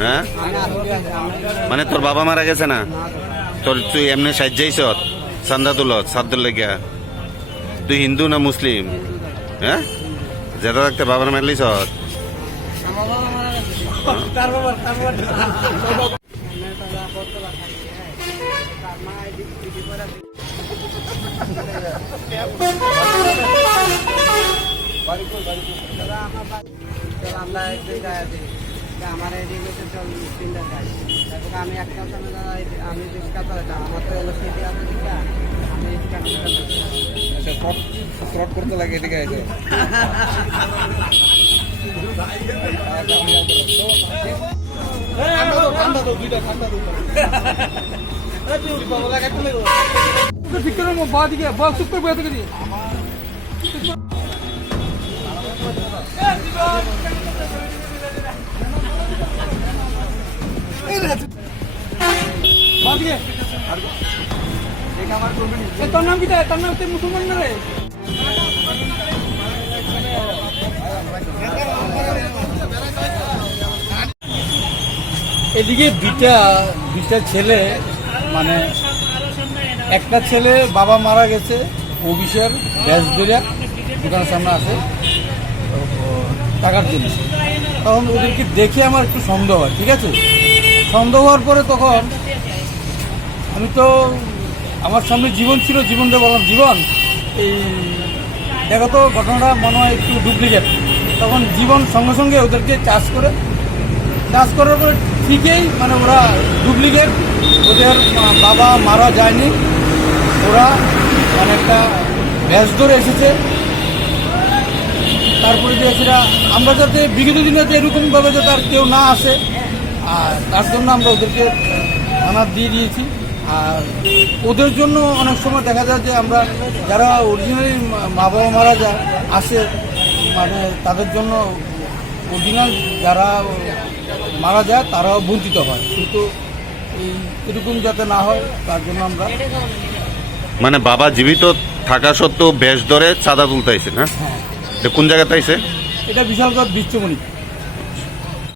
হ্যাঁ, মানে তোর বাবা মারা গেছে না, তোর তুই এমনি সাহায্যাইছ চান্দা তুলত সাদ্দুর লেগিয়া? তুই হিন্দু না মুসলিম? হ্যাঁ, যেটা থাকতে বাবার মারলিস? আমার এদিকে চল তিনটা কাজ, তারপরে আমি একটা সময় দাদা আমি রিক্সা চালাতাম, আমার তো এলো সিটি আছে রিক্সা, আমি রিক্সা ফ্রড করতে লাগে এদিকে আছে। ঠিক করে বা দিকে বা চুপ করে বসে থেকে তোর নাম কি? তোর নাম তুই মুসলমান না রে? এদিকে দুইটা ছেলে, মানে একটা ছেলে বাবা মারা গেছে অফিসের ব্যাস ধরে দোকানের সামনে আছে টাকার জন্য। তখন ওদেরকে দেখে আমার একটু সন্দেহ হয়, ঠিক আছে। সন্দেহ হওয়ার পরে তখন আমি তো আমার সামনে জীবন ছিল, জীবনটা বললাম জীবন এই দেখো তো ঘটনাটা মনে হয় একটু ডুপ্লিকেট। তখন জীবন সঙ্গে সঙ্গে ওদেরকে চার্জ করার পরে ঠিকই মানে ওরা ডুপ্লিকেট, ওদের বাবা মারা যায়নি, ওরা মানে একটা ব্যাস ধরে এসেছে। তারপরে যে সেটা আমরা যাতে বিগত দিনে যাতে এরকমভাবে যাতে আর কেউ না আসে, আর তার জন্য আমরা ওদেরকে থানা দিয়ে দিয়েছি। আর ওদের জন্য অনেক সময় দেখা যায় যে আমরা যারা অরিজিনালি মা বাবা মারা যায় আসে, মানে তাদের জন্য অরিজিনাল যারা মারা যায় তারাও বঞ্চিত হয়, কিন্তু এরকম যাতে না হয় তার জন্য আমরা। মানে বাবা জীবিত থাকা সত্ত্বেও বেশ ধরে চাঁদা তুলতে আইছে না? হ্যাঁ, কোন জায়গাতে আইছে? এটা বিশালগড় বিচ্ছমণি।